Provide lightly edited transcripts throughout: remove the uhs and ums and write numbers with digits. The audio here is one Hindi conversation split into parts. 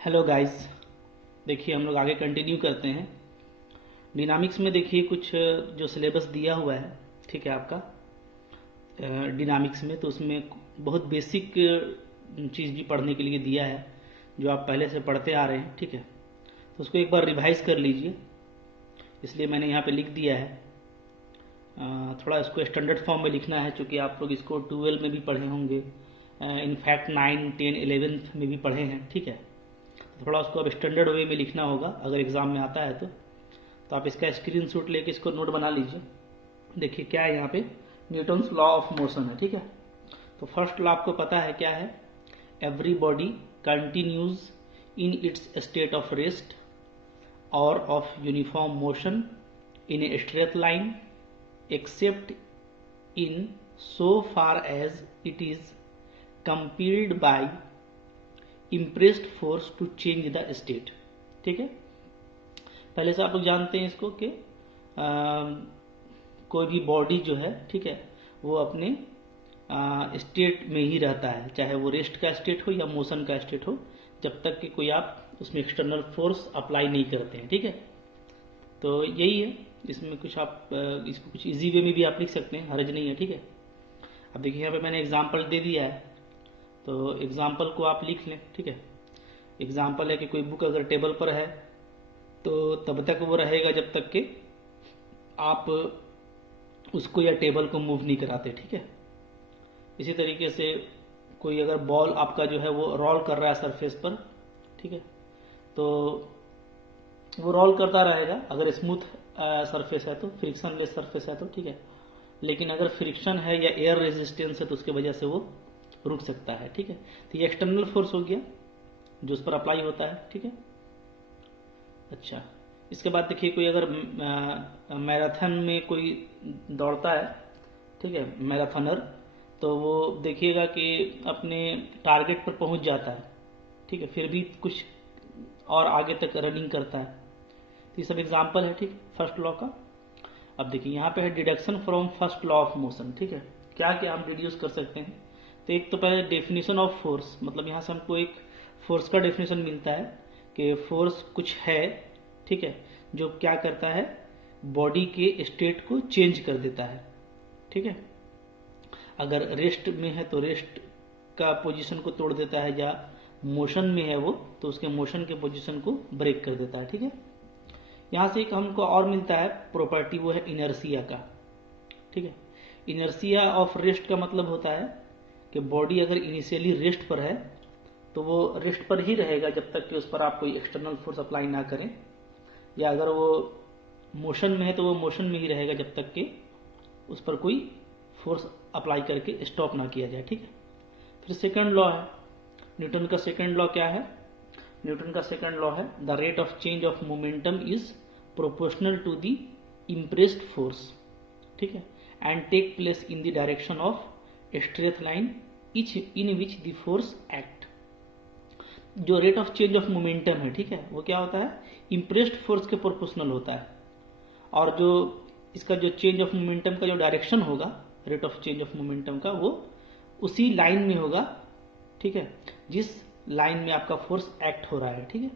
हेलो गाइस, देखिए हम लोग आगे कंटिन्यू करते हैं। डिनामिक्स में देखिए कुछ जो सिलेबस दिया हुआ है, ठीक है आपका डिनामिक्स में, तो उसमें बहुत बेसिक चीज़ भी पढ़ने के लिए दिया है जो आप पहले से पढ़ते आ रहे हैं, ठीक है। तो उसको एक बार रिवाइज कर लीजिए, इसलिए मैंने यहाँ पे लिख दिया है। थोड़ा इसको स्टैंडर्ड फॉर्म में लिखना है, चूँकि आप लोग इसको 12 में भी पढ़े होंगे, इनफैक्ट 9, 10, 11 में भी पढ़े हैं, ठीक है। थोड़ा उसको अब स्टैंडर्ड वे में लिखना होगा अगर एग्ज़ाम में आता है तो आप इसका स्क्रीनशॉट लेके इसको नोट बना लीजिए। देखिए क्या है यहाँ पे, न्यूटन्स लॉ ऑफ मोशन है, ठीक है। तो फर्स्ट लॉ आपको पता है क्या है, every body continues in its state of rest और of uniform motion in a straight line except in so far as it is compelled by impressed force to change the state, ठीक है। पहले से आप लोग जानते हैं इसको कि कोई भी बॉडी जो है, ठीक है, वो अपने स्टेट में ही रहता है, चाहे वो रेस्ट का स्टेट हो या मोशन का स्टेट हो, जब तक कि कोई आप उसमें एक्सटर्नल फोर्स अप्लाई नहीं करते हैं, ठीक है। तो यही है, इसमें कुछ आप इसको कुछ इजी वे में भी आप लिख सकते हैं, हर्ज नहीं है, ठीक है। अब देखिए यहाँ पे मैंने एग्जाम्पल दे दिया है, तो एग्जाम्पल को आप लिख लें, ठीक है। एग्जाम्पल है कि कोई बुक अगर टेबल पर है तो तब तक वो रहेगा जब तक कि आप उसको या टेबल को मूव नहीं कराते, ठीक है। इसी तरीके से कोई अगर बॉल आपका जो है वो रोल कर रहा है सरफेस पर, ठीक है, तो वो रोल करता रहेगा अगर स्मूथ सरफेस है तो, फ्रिक्शनलेस सरफेस है तो, ठीक है। लेकिन अगर फ्रिक्शन है या एयर रेजिस्टेंस है तो उसकी वजह से वो रुक सकता है, ठीक है। तो ये एक्सटर्नल फोर्स हो गया जो उस पर अप्लाई होता है, ठीक है। अच्छा, इसके बाद देखिए कोई अगर मैराथन में कोई दौड़ता है, ठीक है, मैराथनर, तो वो देखिएगा कि अपने टारगेट पर पहुंच जाता है, ठीक है, फिर भी कुछ और आगे तक रनिंग करता है। तो ये सब एग्जाम्पल है, ठीक, फर्स्ट लॉ का। अब देखिए यहाँ पे है deduction from first law of motion, ठीक है। क्या क्या हम डिड्यूस कर सकते हैं, तो एक तो पहले डेफिनेशन ऑफ फोर्स, मतलब यहाँ से हमको एक फोर्स का डेफिनेशन मिलता है कि फोर्स कुछ है, ठीक है, जो क्या करता है, बॉडी के स्टेट को चेंज कर देता है, ठीक है। अगर रेस्ट में है तो रेस्ट का पोजीशन को तोड़ देता है, या मोशन में है वो तो उसके मोशन के पोजीशन को ब्रेक कर देता है, ठीक है। यहाँ से एक हमको और मिलता है प्रॉपर्टी, वो है इनर्सिया का, ठीक है। इनर्सिया ऑफ रेस्ट का मतलब होता है कि बॉडी अगर इनिशियली रेस्ट पर है तो वो रेस्ट पर ही रहेगा जब तक कि उस पर आप कोई एक्सटर्नल फोर्स अप्लाई ना करें, या अगर वो मोशन में है तो वो मोशन में ही रहेगा जब तक कि उस पर कोई फोर्स अप्लाई करके स्टॉप ना किया जाए, ठीक है। फिर सेकंड लॉ है, न्यूटन का सेकंड लॉ क्या है, न्यूटन का सेकंड लॉ है the rate of change of momentum is proportional to the impressed force, ठीक है, and take place in the direction of straight line each in which the force act. जो rate of change of momentum है, ठीक है, वो क्या होता है, इम्प्रेस्ड फोर्स के प्रोपोर्शनल होता है, और जो इसका जो चेंज ऑफ मोमेंटम का जो डायरेक्शन होगा, rate of change of momentum का, वो उसी लाइन में होगा, ठीक है, जिस लाइन में आपका फोर्स एक्ट हो रहा है, ठीक है।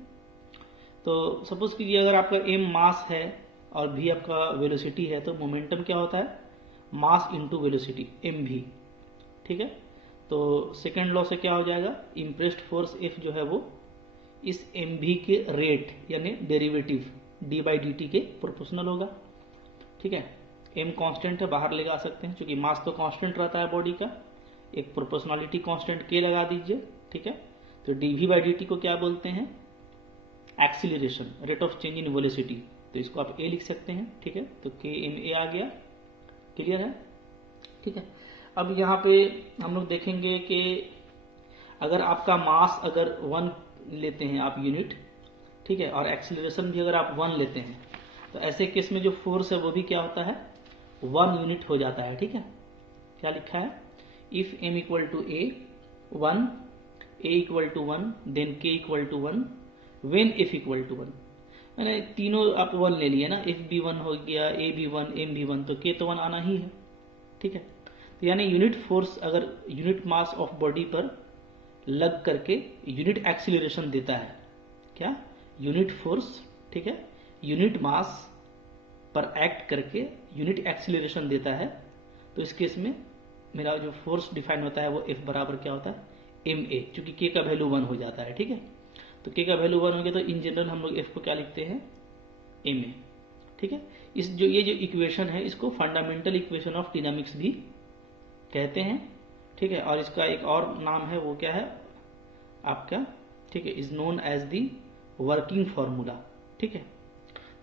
तो सपोज कीजिए अगर आपका एम मास है और भी आपका वेलोसिटी है, तो मोमेंटम क्या होता है, मास इंटू वेलोसिटी, एम भी, ठीक है। तो सेकेंड लॉ से क्या हो जाएगा, इम्प्रेस्ड फोर्स एफ जो है वो इस एम भी के रेट यानी derivative D by D T के प्रोपोर्शनल होगा, ठीक है। एम कांस्टेंट है, बाहर लगा सकते हैं, क्योंकि मास तो कांस्टेंट रहता है बॉडी का, एक प्रोपोर्शनलिटी कांस्टेंट के लगा दीजिए, ठीक है। तो डीवी बाई डी टी को क्या बोलते हैं, acceleration, rate of change in velocity, तो इसको आप ए लिख सकते हैं, ठीक है। तो के एम ए आ गया, क्लियर है, ठीक है। अब यहाँ पे हम लोग देखेंगे कि अगर आपका मास अगर 1 लेते हैं आप यूनिट, ठीक है, और एक्सीलरेशन भी अगर आप 1 लेते हैं, तो ऐसे केस में जो फोर्स है वो भी क्या होता है, 1 यूनिट हो जाता है, ठीक है। क्या लिखा है, if M equal to A 1, A equal to 1, then K equal to 1, when F equal to 1, मैंने तीनों आप 1 ले लिए ना, एफ भी 1 हो गया, ए भी 1, एम भी 1, तो के तो 1 आना ही है, ठीक है। तो यानी यूनिट फोर्स अगर यूनिट मास ऑफ बॉडी पर लग करके यूनिट एक्सीलरेशन देता है, क्या, यूनिट फोर्स, ठीक है, यूनिट मास पर एक्ट करके यूनिट एक्सीलरेशन देता है। तो इस केस में मेरा जो फोर्स डिफाइन होता है वो F बराबर क्या होता है, ma, चूंकि k का वैल्यू 1 हो जाता है, ठीक है। तो k का वैल्यू 1 हो गया तो इन जनरल हम लोग F को क्या लिखते हैं, ma, ठीक है। ये जो इक्वेशन है इसको फंडामेंटल इक्वेशन ऑफ डायनामिक्स भी कहते हैं, ठीक है। और इसका एक और नाम है, वो क्या है आपका, ठीक है, is known as the working formula, ठीक है।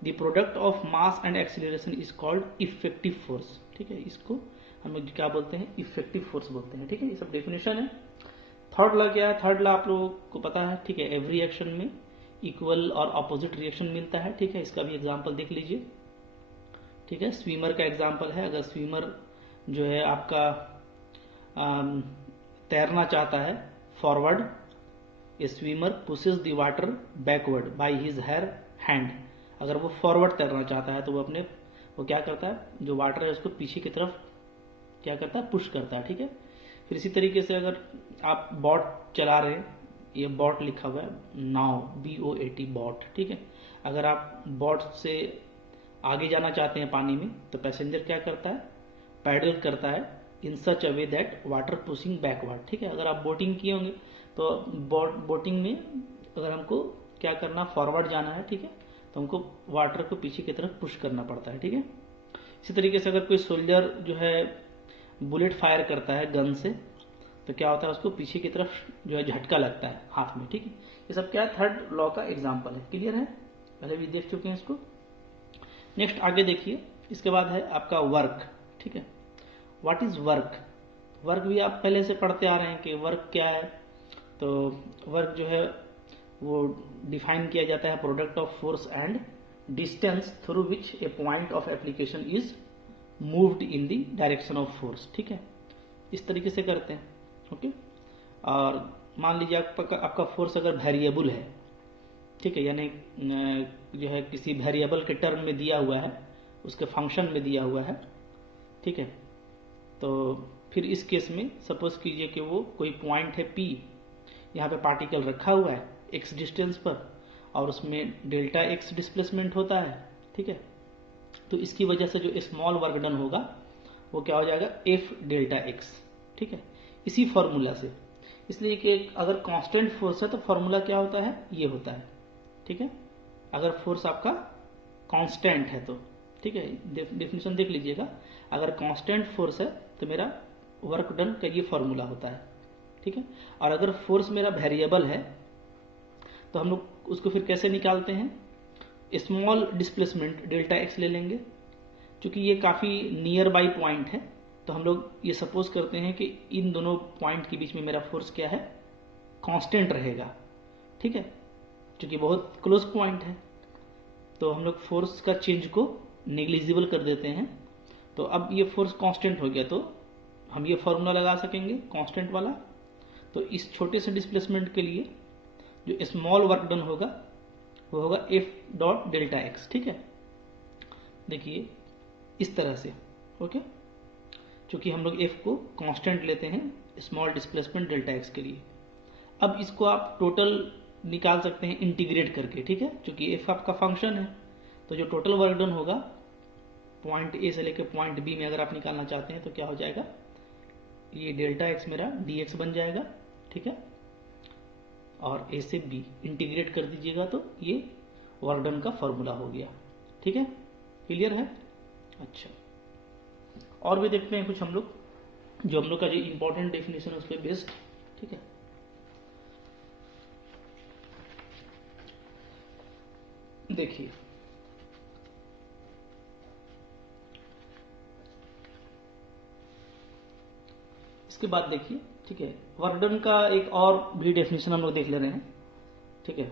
The product of mass and acceleration is called effective force, ठीक है। इसको हम लोग क्या बोलते हैं, इफेक्टिव फोर्स बोलते हैं, ठीक है। ये सब डेफिनेशन है। थर्ड लॉ क्या है, थर्ड लॉ आप लोगों को पता है, ठीक है। एवरी एक्शन में इक्वल और अपोजिट रिएक्शन मिलता है, ठीक है। इसका भी एग्जांपल देख लीजिए, ठीक है। स्विमर का एग्जांपल है, अगर स्विमर जो है आपका तैरना चाहता है forward, a swimmer pushes the water backward by his hair hand. अगर वो फॉरवर्ड तैरना चाहता है तो वो क्या करता है, जो वाटर है उसको पीछे की तरफ क्या करता है, पुश करता है, ठीक है। फिर इसी तरीके से अगर आप बोट चला रहे हैं, ये बोट लिखा हुआ है, नाव, BOAT, बोट, ठीक है। अगर आप बोट से आगे जाना चाहते हैं पानी में तो पैसेंजर क्या करता है, पैडल करता है in such a way that water pushing backward, ठीक है। अगर आप बोटिंग किए होंगे तो बोटिंग में अगर हमको क्या करना, फॉरवर्ड जाना है, ठीक है, तो हमको वाटर को पीछे की तरफ पुश करना पड़ता है, ठीक है। इसी तरीके से अगर कोई सोल्जर जो है बुलेट फायर करता है गन से तो क्या होता है, उसको पीछे की तरफ जो है झटका लगता है हाथ में, ठीक है। ये सब क्या है, थर्ड लॉ का एग्जांपल है, क्लियर है, पहले भी देख चुके हैं इसको। नेक्स्ट आगे देखिए, इसके बाद है आपका वर्क, ठीक है। व्हाट इज वर्क, वर्क भी आप पहले से पढ़ते आ रहे हैं कि वर्क क्या है। तो वर्क जो है वो डिफाइन किया जाता है, product of force and distance through which A point of application is moved in the direction of force, ठीक है। इस तरीके से करते हैं, ओके। और मान लीजिए आपका फोर्स अगर वेरिएबल है, ठीक है, यानी जो है किसी वेरिएबल के टर्म में दिया हुआ है, उसके फंक्शन में दिया हुआ है, ठीक है। तो फिर इस केस में सपोज कीजिए कि वो कोई पॉइंट है P, यहाँ पे पार्टिकल रखा हुआ है x डिस्टेंस पर और उसमें डेल्टा x डिस्प्लेसमेंट होता है, ठीक है। तो इसकी वजह से जो स्मॉल वर्क डन होगा वो क्या हो जाएगा, F डेल्टा x, ठीक है, इसी फॉर्मूला से। इसलिए कि अगर कांस्टेंट फोर्स है तो फॉर्मूला क्या होता है, ये होता है, ठीक है। अगर फोर्स आपका कांस्टेंट है तो, ठीक है, डेफिनेशन देख लीजिएगा, अगर कांस्टेंट फोर्स है तो मेरा वर्क डन का ये फॉर्मूला होता है, ठीक है। और अगर फोर्स मेरा वेरिएबल है तो हम लोग उसको फिर कैसे निकालते हैं, स्मॉल डिस्प्लेसमेंट डेल्टा x ले लेंगे। क्योंकि ये काफी नियर बाई पॉइंट है तो हम लोग ये सपोज करते हैं कि इन दोनों पॉइंट के बीच में मेरा फोर्स क्या है, कांस्टेंट रहेगा, ठीक है, क्योंकि बहुत क्लोज पॉइंट है। तो हम लोग फोर्स का चेंज को नेग्लिजिबल कर देते हैं। तो अब ये फोर्स कांस्टेंट हो गया तो हम ये फॉर्मूला लगा सकेंगे कांस्टेंट वाला। तो इस छोटे से डिस्प्लेसमेंट के लिए जो स्मॉल वर्क डन होगा वो होगा F डॉट डेल्टा x, ठीक है। देखिए इस तरह से, ओके, क्योंकि हम लोग F को कांस्टेंट लेते हैं स्मॉल डिस्प्लेसमेंट डेल्टा x के लिए। अब इसको आप टोटल निकाल सकते हैं इंटीग्रेट करके, ठीक है, क्योंकि F आपका फंक्शन है। तो जो टोटल वर्क डन होगा पॉइंट A से लेकर पॉइंट B में अगर आप निकालना चाहते हैं तो क्या हो जाएगा, ये डेल्टा x मेरा dx बन जाएगा, ठीक है। और A से B इंटीग्रेट कर दीजिएगा तो ये वर्क डन का फॉर्मूला हो गया, ठीक है, क्लियर है। अच्छा, और भी देखते हैं कुछ हम लोग, जो हम लोग का जो इंपॉर्टेंट डेफिनेशन है उस पर बेस्ड, ठीक है। देखिए इसके बाद देखिए, ठीक है, वर्क डन का एक और भी डेफिनेशन हम लोग देख ले रहे हैं, ठीक है।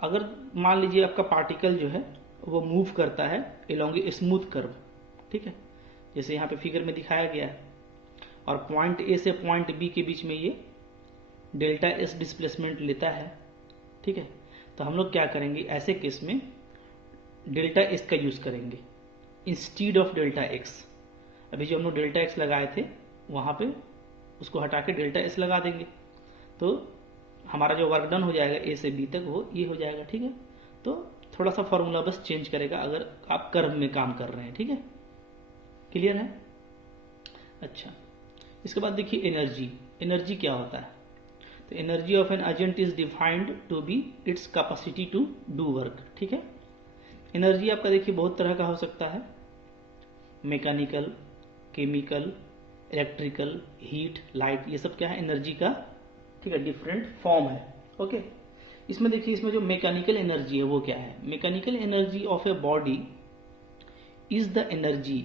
अगर मान लीजिए आपका पार्टिकल जो है वो मूव करता है एलोंग ए स्मूथ कर्व, ठीक है, जैसे यहाँ पे फिगर में दिखाया गया है, और पॉइंट ए से पॉइंट बी के बीच में ये डेल्टा एस डिस्प्लेसमेंट लेता है, ठीक है। तो हम लोग क्या करेंगे, ऐसे केस में डेल्टा एस का यूज करेंगे इंस्टीड ऑफ डेल्टा एक्स। अभी जो हम लोग डेल्टा एक्स लगाए थे वहां पे उसको हटा के डेल्टा एस लगा देंगे। तो हमारा जो वर्क डन हो जाएगा ए से बी तक वो ये हो जाएगा, ठीक है। तो थोड़ा सा फॉर्मूला बस चेंज करेगा अगर आप कर्व में काम कर रहे हैं, ठीक है। क्लियर है? अच्छा, इसके बाद देखिए एनर्जी। एनर्जी क्या होता है? तो energy of an agent is defined to be its capacity to do work, ठीक है। एनर्जी आपका देखिए बहुत तरह का हो सकता है, mechanical, chemical, electrical, heat, light, ये सब क्या है एनर्जी का, ठीक है, डिफरेंट फॉर्म है। ओके, इसमें देखिए इसमें जो मैकेनिकल एनर्जी है वो क्या है? Mechanical energy of a body is the energy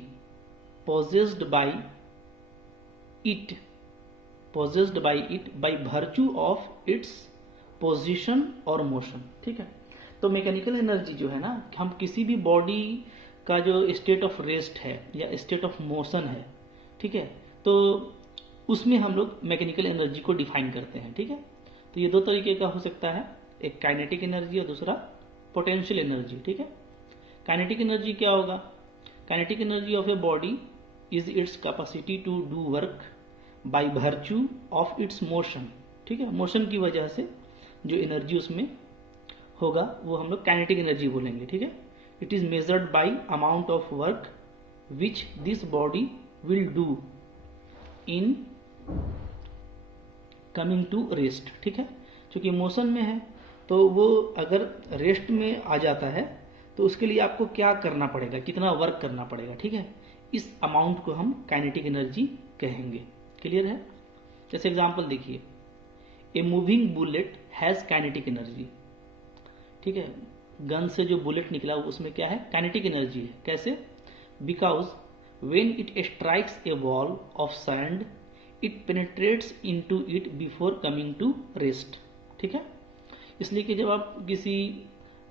possessed by it by virtue of its position और motion, ठीक है। तो मैकेनिकल एनर्जी जो है ना, हम किसी भी बॉडी का जो स्टेट ऑफ रेस्ट है या स्टेट ऑफ मोशन है, ठीक है, तो उसमें हम लोग मैकेनिकल एनर्जी को डिफाइन करते हैं, ठीक है। तो ये दो तरीके का हो सकता है, एक काइनेटिक एनर्जी और दूसरा पोटेंशियल एनर्जी, ठीक है। काइनेटिक एनर्जी क्या होगा? Kinetic energy of a body is its capacity to do work by virtue of its motion, ठीक है। मोशन की वजह से जो एनर्जी उसमें होगा वो हम लोग काइनेटिक एनर्जी बोलेंगे, ठीक है। It is measured by amount of work which this body will do in coming to rest, ठीक है। क्योंकि मोशन में है तो वो अगर रेस्ट में आ जाता है तो उसके लिए आपको क्या करना पड़ेगा, कितना वर्क करना पड़ेगा, ठीक है। इस अमाउंट को हम काइनेटिक एनर्जी कहेंगे। क्लियर है? जैसे एग्जांपल देखिए, a moving bullet has kinetic energy, ठीक है। गन से जो बुलेट निकला उसमें क्या है? काइनेटिक एनर्जी है। कैसे? Because when it strikes a wall of sand it penetrates into it before coming to rest, ठीक है। इसलिए कि जब आप किसी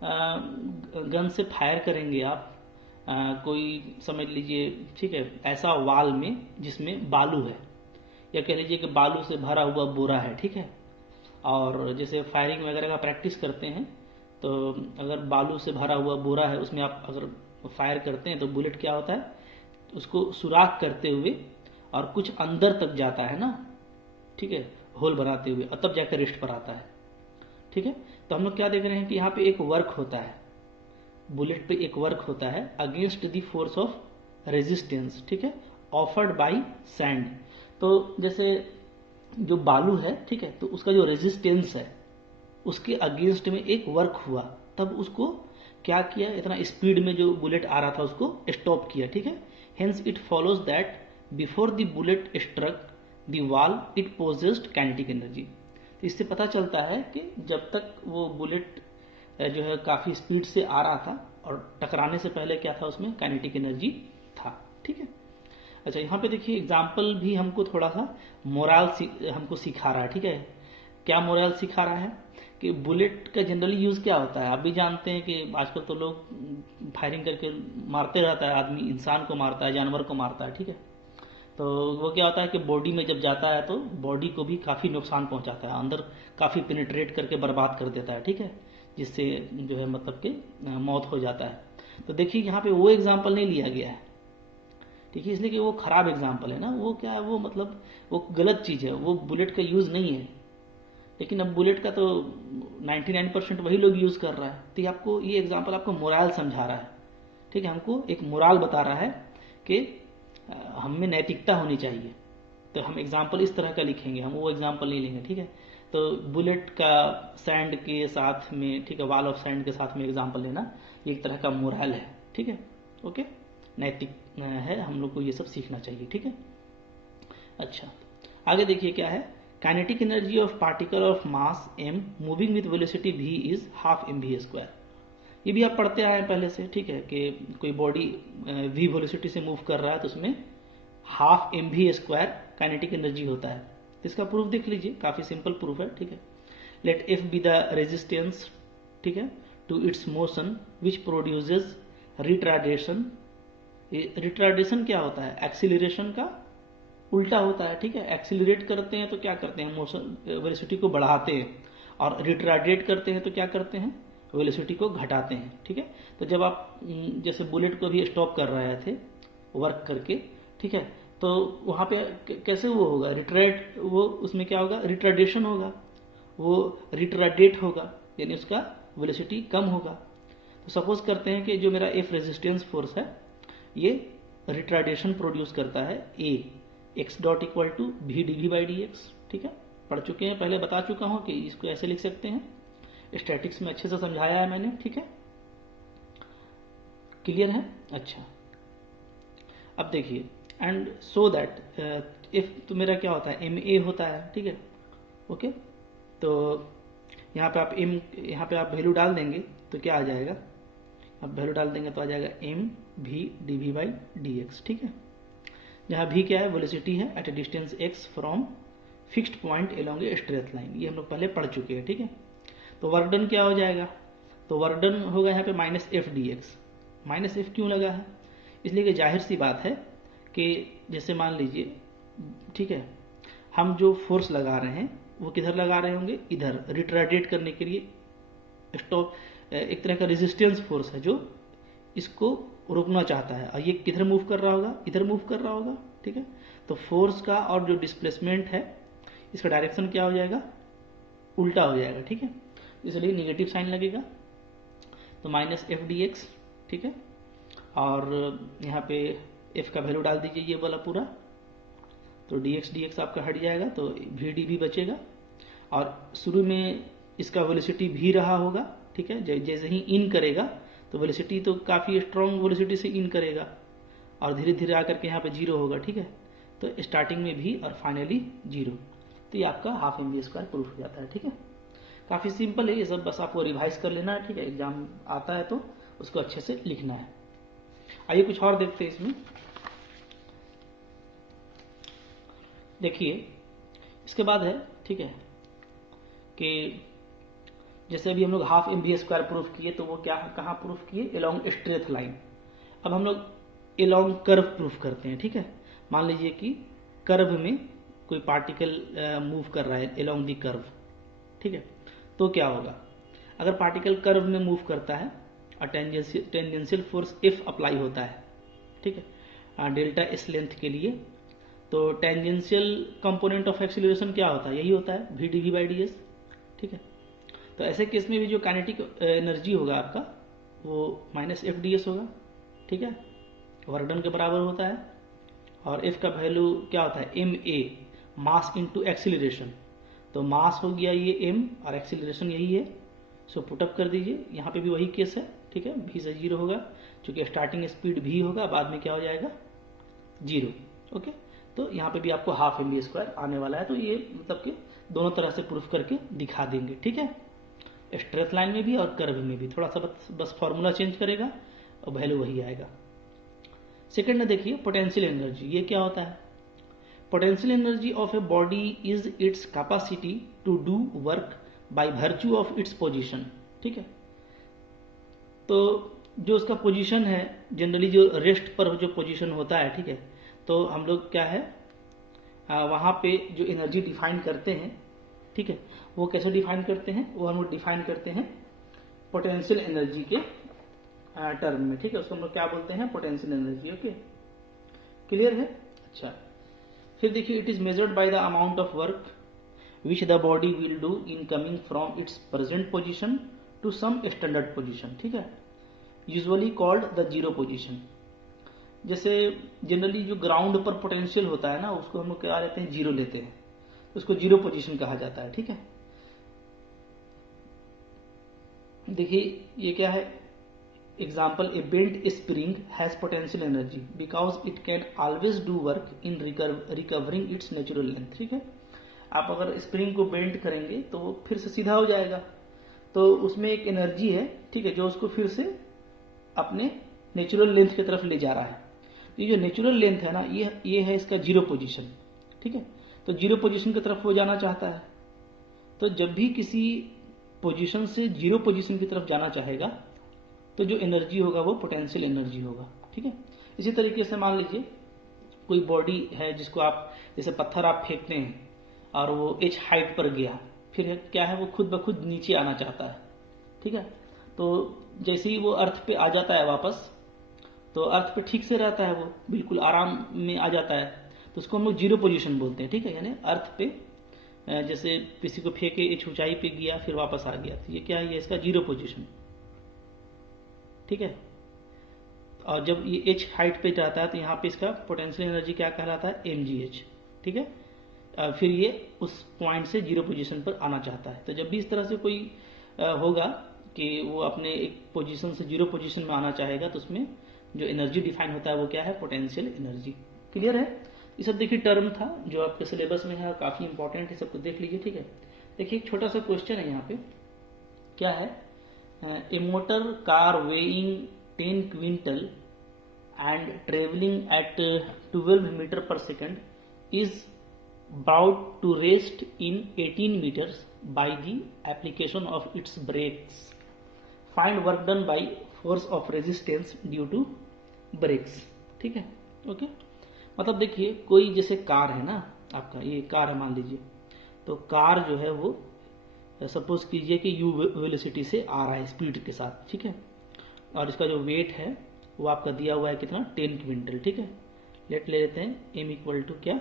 गन से फायर करेंगे आप कोई समझ लीजिए, ठीक है, ऐसा वाल में जिसमें बालू है, या कह लीजिए कि बालू से भरा हुआ बोरा है, ठीक है। और जैसे फायरिंग वगैरह का प्रैक्टिस करते हैं तो अगर बालू से भरा हुआ बोरा है उसमें आप अगर फायर करते हैं तो बुलेट क्या होता है, उसको सुराख करते हुए और कुछ अंदर तक जाता है ना, ठीक है, होल बनाते हुए, और तब जाकर रेस्ट पर आता है, ठीक है। तो हम लोग क्या देख रहे हैं कि यहाँ पे एक वर्क होता है, बुलेट पे एक वर्क होता है against the force of resistance, ठीक है, ऑफर्ड बाय सैंड। तो जैसे जो बालू है, ठीक है, तो उसका जो रेजिस्टेंस है उसके अगेंस्ट में एक वर्क हुआ, तब उसको क्या किया, इतना स्पीड में जो बुलेट आ रहा था उसको स्टॉप किया, ठीक है। Hence it follows that before the bullet struck the wall it possessed kinetic energy. तो इससे पता चलता है कि जब तक वो बुलेट जो है काफी स्पीड से आ रहा था और टकराने से पहले क्या था, उसमें काइनेटिक एनर्जी था, ठीक है। अच्छा, यहाँ पे देखिए एग्जाम्पल भी हमको थोड़ा सा मोरल हमको सिखा रहा है, ठीक है। क्या मोरल सिखा रहा है कि बुलेट का जनरली यूज क्या होता है, आप भी जानते हैं कि आजकल तो लोग फायरिंग करके मारते रहता है, आदमी इंसान को मारता है, जानवर को मारता है, ठीक है। तो वो क्या होता है कि बॉडी में जब जाता है तो बॉडी को भी काफी नुकसान पहुंचाता है, अंदर काफी पेनिट्रेट करके बर्बाद कर देता है, ठीक है, जिससे जो है मतलब कि मौत हो जाता है। तो देखिए यहाँ पे वो एग्जाम्पल नहीं लिया गया है, ठीक है, इसलिए कि वो खराब एग्जाम्पल है ना, वो क्या है, वो मतलब वो गलत चीज है, वो बुलेट का यूज नहीं है। लेकिन अब बुलेट का तो 99% वही लोग यूज कर रहा है। तो आपको ये एग्जाम्पल आपको मोरल समझा रहा है, ठीक है, हमको एक मोरल बता रहा है कि हम में नैतिकता होनी चाहिए। तो हम एग्जाम्पल इस तरह का लिखेंगे, हम वो एग्जाम्पल नहीं लेंगे, ठीक है। तो बुलेट का सैंड के साथ में, ठीक है, वॉल ऑफ सैंड के साथ में एग्जाम्पल लेना ये एक तरह का मोरल है, ठीक है, ओके, नैतिक है, हम लोग को ये सब सीखना चाहिए, ठीक है। अच्छा, आगे देखिए क्या है, kinetic energy of particle of mass m moving with velocity v is half mv²। ये भी आप पढ़ते आए पहले से, ठीक है, कि कोई बॉडी v वेलोसिटी से मूव कर रहा है तो उसमें हाफ mv² काइनेटिक एनर्जी होता है। तो इसका प्रूफ देख लीजिए, काफी सिंपल प्रूफ है, ठीक है। Let f be the resistance, ठीक है, to its motion which produces retardation. Retardation क्या होता है, एक्सीलरेशन का उल्टा होता है, ठीक है। एक्सीलरेट करते हैं तो क्या करते हैं, मोशन वेलोसिटी को बढ़ाते हैं, और रिट्रार्डेट करते हैं तो क्या करते हैं, वेलोसिटी को घटाते हैं, ठीक है। तो जब आप जैसे बुलेट को भी स्टॉप कर रहे थे वर्क करके, ठीक है, तो वहां पे कैसे वो होगा, रिट्रेट, वो उसमें क्या होगा, रिट्रार्डेशन होगा, वो रिट्राडेट होगा, यानी उसका वेलोसिटी कम होगा। तो सपोज करते हैं कि जो मेरा एफ रेजिस्टेंस फोर्स है ये रिट्राडेशन प्रोड्यूस करता है A, X dot equal to V D we by D x. ठीक है, पढ़ चुके हैं, पहले बता चुका हूं कि इसको ऐसे लिख सकते हैं, स्टैटिक्स में अच्छे से समझाया है मैंने। ठीक है, क्लियर है? अच्छा, अब देखिए, एंड सो दैट इफ, तो मेरा क्या होता है, एम ए होता है। ठीक है, ओके, तो यहाँ पे आप एम, यहाँ पे आप वैल्यू डाल देंगे तो क्या आ जाएगा, अब वैल्यू डाल देंगे तो आ जाएगा m v D we by D x. ठीक है, जहाँ भी क्या है, वेलोसिटी है at a distance x from fixed point along a straight line, ये हम लोग पहले पढ़ चुके हैं। ठीक है, तो वर्क डन क्या हो जाएगा, तो वर्क डन होगा यहाँ पे minus F D x. Minus F क्यों लगा है, इसलिए कि जाहिर सी बात है कि जैसे मान लीजिए, ठीक है, हम जो फोर्स लगा रहे हैं वो किधर लगा रहे होंगे, इधर, रिट्राडेट करने के लिए, स्टॉप, एक तरह का रेजिस्टेंस फोर्स है जो इसको रोकना चाहता है, और ये किधर मूव कर रहा होगा, इधर मूव कर रहा होगा। ठीक है, तो फोर्स का और जो डिस्प्लेसमेंट है इसका डायरेक्शन क्या हो जाएगा, उल्टा हो जाएगा। ठीक है, इसलिए निगेटिव साइन लगेगा, तो माइनस एफ डी एक्स। ठीक है, और यहाँ पे एफ का वैल्यू डाल दीजिए, ये वाला पूरा, तो डी एक्स आपका हट जाएगा, तो वी डी भी बचेगा, और शुरू में इसका वेलोसिटी भी रहा होगा। ठीक है, जैसे ही इन करेगा तो वेलोसिटी तो काफ़ी स्ट्रॉन्ग वेलोसिटी से इन करेगा, और धीरे धीरे आकर के यहाँ पे जीरो होगा। ठीक है, तो स्टार्टिंग में भी और फाइनली जीरो, तो ये आपका half m b square proof हो जाता है। ठीक है, काफ़ी सिंपल है ये सब, बस आपको रिवाइज कर लेना है। ठीक है, एग्जाम आता है तो उसको अच्छे से लिखना है। आइए कुछ और देखते हैं इसमें। देखिए, इसके बाद है, ठीक है, कि जैसे अभी हम लोग half m b square proof किए, तो वो क्या, कहाँ प्रूफ किए, एलोंग स्ट्रेट लाइन। अब हम लोग एलोंग कर्व प्रूफ करते हैं। ठीक है, मान लीजिए कि कर्व में कोई पार्टिकल मूव कर रहा है एलोंग दी कर्व। ठीक है, तो क्या होगा, अगर पार्टिकल कर्व में मूव करता है और टेंजेंशियल फोर्स एफ अप्लाई होता है, ठीक है, डेल्टा एस लेंथ के लिए, तो टेंजेंशियल कंपोनेंट ऑफ एक्सीलरेशन क्या होता है, यही होता है v D we by d s. ठीक है, तो ऐसे केस में भी जो काइनेटिक एनर्जी होगा आपका वो माइनस एफ डी एस होगा। ठीक है, वर्क डन के बराबर होता है, और एफ का वैल्यू क्या होता है, m a, mass into acceleration, तो मास हो गया ये एम और एक्सीलरेशन यही है, सो पुटअप कर दीजिए, यहाँ पे भी वही केस है। ठीक है, भी से जीरो होगा, चूंकि स्टार्टिंग स्पीड भी होगा, बाद में क्या हो जाएगा, जीरो। ओके, तो यहाँ पे भी आपको हाफ एम बी स्क्वायर आने वाला है, तो ये मतलब कि दोनों तरह से प्रूफ करके दिखा देंगे। ठीक है, स्ट्रेट लाइन में भी और कर्व में भी, थोड़ा सा बस फॉर्मूला चेंज करेगा और वैल्यू वही आएगा। सेकंड में देखिए पोटेंशियल एनर्जी, ये क्या होता है, potential energy of a body is its capacity to do work by virtue of its position. ठीक है, तो जो उसका पोजीशन है, जनरली जो रेस्ट पर जो पोजीशन होता है, ठीक है, तो हम लोग क्या है, वहां पे जो एनर्जी डिफाइन करते हैं, ठीक है, वो कैसे डिफाइन करते हैं, वो हम लोग डिफाइन करते हैं पोटेंशियल एनर्जी के टर्म में। ठीक है, उसको हम लोग क्या बोलते हैं, पोटेंशियल एनर्जी। ओके, क्लियर है? अच्छा, फिर देखिए, it is measured by the amount of work which the body will do in coming from its present position to some standard position. ठीक है, usually called the zero position. जैसे जनरली जो ग्राउंड पर पोटेंशियल होता है ना, उसको हम लोग क्या लेते हैं, जीरो लेते हैं, उसको जीरो पोजीशन कहा जाता है। ठीक है, देखिए ये क्या है, example, A belt spring has potential energy because it can always do work in recovering it's natural length. ठीक है, आप अगर स्प्रिंग को बेल्ट करेंगे तो वो फिर से सीधा हो जाएगा, तो उसमें एक एनर्जी है, ठीक है, जो उसको फिर से अपने नेचुरल लेंथ की तरफ ले जा रहा है। ये जो नेचुरल लेंथ है ना, ये है इसका जीरो पोजीशन। ठीक है, तो जीरो पोजीशन की तरफ वो जाना चाहता है, तो जब भी किसी पोजीशन से जीरो पोजीशन की तरफ जाना चाहेगा तो जो एनर्जी होगा वो पोटेंशियल एनर्जी होगा। ठीक है, इसी तरीके से मान लीजिए कोई बॉडी है जिसको आप, जैसे पत्थर आप फेंकते हैं और वो एच हाइट पर गया, फिर क्या है, वो खुद ब खुद नीचे आना चाहता है। ठीक है, तो जैसे ही वो अर्थ पे आ जाता है वापस, तो अर्थ पे ठीक से रहता है, वो बिल्कुल आराम में आ जाता है, तो उसको हम लोग जीरो पोजीशन बोलते हैं। ठीक है, यानी अर्थ पे जैसे किसी को फेंके एच ऊंचाई पे गया फिर वापस आ गया, तो ये क्या है, ये इसका जीरो पोजीशन, ठीक है। और जब ये एच हाइट पे जाता है तो यहाँ पे इसका पोटेंशियल एनर्जी क्या कहलाता है, mgh, ठीक है। फिर ये उस पॉइंट से जीरो पोजीशन पर आना चाहता है। तो जब भी इस तरह से कोई होगा कि वो अपने एक पोजीशन से जीरो पोजीशन में आना चाहेगा, तो उसमें जो एनर्जी डिफाइन होता है वो क्या है, पोटेंशियल एनर्जी। क्लियर है? ये सब देखिए टर्म था जो आपके सिलेबस में है, काफी इंपॉर्टेंट है, सबको देख लीजिए, ठीक है। देखिए एक छोटा सा क्वेश्चन है यहाँ पे, क्या है, a motor car weighing 10 quintal and traveling at 12 meter per second is brought to rest in 18 meters by the application of its brakes. Find work done by force of resistance due to brakes, ठीक है, ओके। मतलब देखिए कोई जैसे कार है ना, आपका ये कार है मान लीजिए, तो कार जो है वो सपोज कीजिए कि u वेलोसिटी से आ रहा है स्पीड के साथ, ठीक है, और इसका जो वेट है वो आपका दिया हुआ है कितना, 10 क्विंटल, ठीक है। लेट ले लेते हैं m इक्वल टू क्या,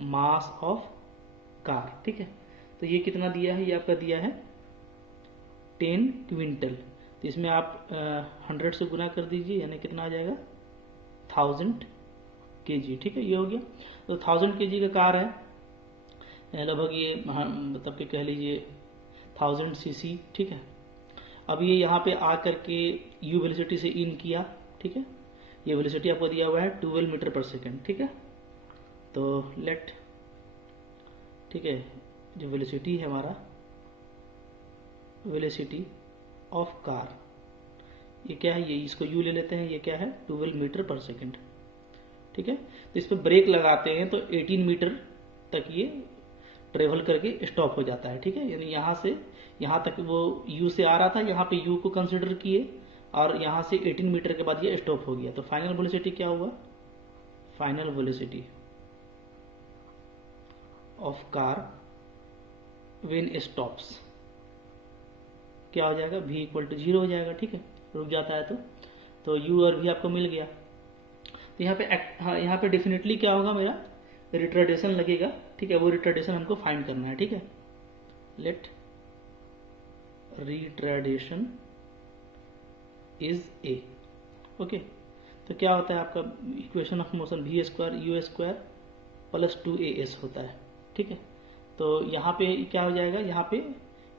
मास ऑफ कार, ठीक है। तो ये कितना दिया है, ये आपका दिया है 10 क्विंटल, तो इसमें आप 100 से गुना कर दीजिए, यानी कितना आ जाएगा 1000 kg, ठीक है, ये हो गया। तो 1000 kg का कार है, लगभग ये मतलब कि कह लीजिए 1000 cc, ठीक है। अब ये यहाँ पे आकर के u वेलोसिटी से इन किया, ठीक है, ये वेलोसिटी आपको दिया हुआ है 12 मीटर पर सेकेंड, ठीक है। तो लेट, ठीक है, जो वेलोसिटी है हमारा, वेलोसिटी ऑफ कार, ये क्या है, ये इसको u ले लेते हैं, ये क्या है 12 मीटर पर सेकेंड, ठीक है। तो इस पर ब्रेक लगाते हैं तो 18 मीटर तक ये ट्रेवल करके स्टॉप हो जाता है, ठीक है। यानी यहाँ से यहाँ तक वो u से आ रहा था, यहाँ पे u को कंसिडर किए और यहाँ से 18 मीटर के बाद ये स्टॉप हो गया। तो फाइनल वेलोसिटी क्या हुआ, final velocity of car when stops क्या हो जाएगा, v इक्वल टू 0 हो जाएगा, ठीक है, रुक जाता है तो u और v आपको मिल गया। तो यहाँ पे यहाँ पे डेफिनेटली क्या होगा, मेरा रिटार्डेशन लगेगा, ठीक है, वो रिटार्डेशन हमको फाइंड करना है, ठीक है। Let retardation is a, okay. तो क्या होता है आपका equation of motion v square u square plus 2as होता है, ठीक है। तो यहाँ पे क्या हो जाएगा, यहाँ पे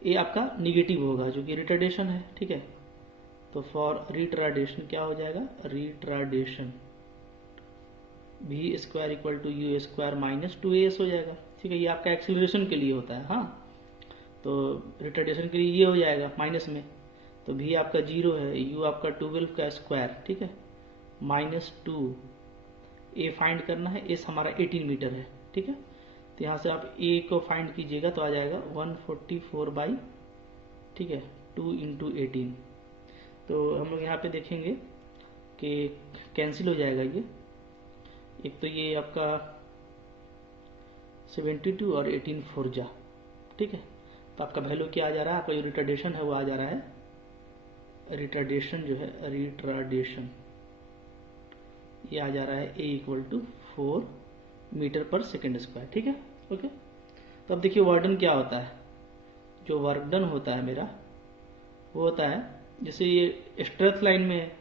a आपका निगेटिव होगा जो कि रिटार्डेशन है, ठीक है। तो फॉर रिटार्डेशन क्या हो जाएगा, retardation v square equal to u square minus 2as हो जाएगा, ठीक है। ये आपका एक्सीलरेशन के लिए होता है, हाँ, तो रिटार्डेशन के लिए ये हो जाएगा माइनस में, तो v आपका 0 है, u आपका 12 का स्क्वायर, ठीक है, माइनस 2, a फाइंड करना है, s हमारा 18 मीटर है, ठीक है। तो यहाँ से आप a को फाइंड कीजिएगा तो आ जाएगा 144 बाई, ठीक है, 2 इंटू 18। तो हम लोग यहाँ पे देखेंगे कि कैंसिल हो जाएगा ये, एक तो ये आपका 72 और 18 4 जा, ठीक है। तो आपका वैल्यू क्या आ जा रहा है, आपका जो रिटार्डेशन है वो आ जा रहा है, रिटार्डेशन जो है, रिटार्डेशन ये आ जा रहा है a इक्वल टू 4 मीटर पर सेकेंड स्क्वायर, ठीक है, ओके। तो अब देखिए वर्क डन क्या होता है, जो वर्क डन होता है मेरा वो होता है, जैसे ये स्ट्रेट लाइन में है,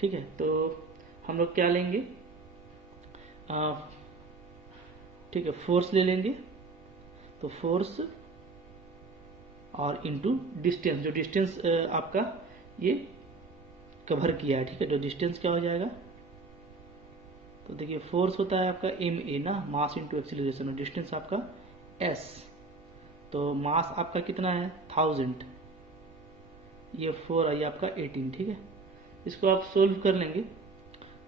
ठीक है, तो हम लोग क्या लेंगे, ठीक है, फोर्स ले लेंगे, तो फोर्स और इनटू डिस्टेंस, जो डिस्टेंस आपका ये कवर किया है, ठीक है, तो डिस्टेंस क्या हो जाएगा, तो देखिए फोर्स होता है आपका ma ना, मास इनटू एक्सीलरेशन, और डिस्टेंस आपका s, तो मास आपका कितना है 1000, ये 4 आई आपका 18, ठीक है। इसको आप सोल्व कर लेंगे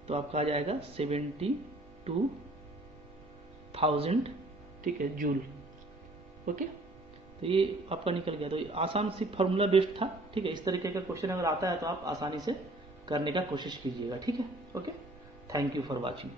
तो आपका आ जाएगा 72,000, ठीक है, जूल, ओके। तो ये आपका निकल गया। तो आसान सी फार्मूला बेस्ड था, ठीक है। इस तरीके का क्वेश्चन अगर आता है तो आप आसानी से करने का कोशिश कीजिएगा, ठीक है, okay. Thank you for watching.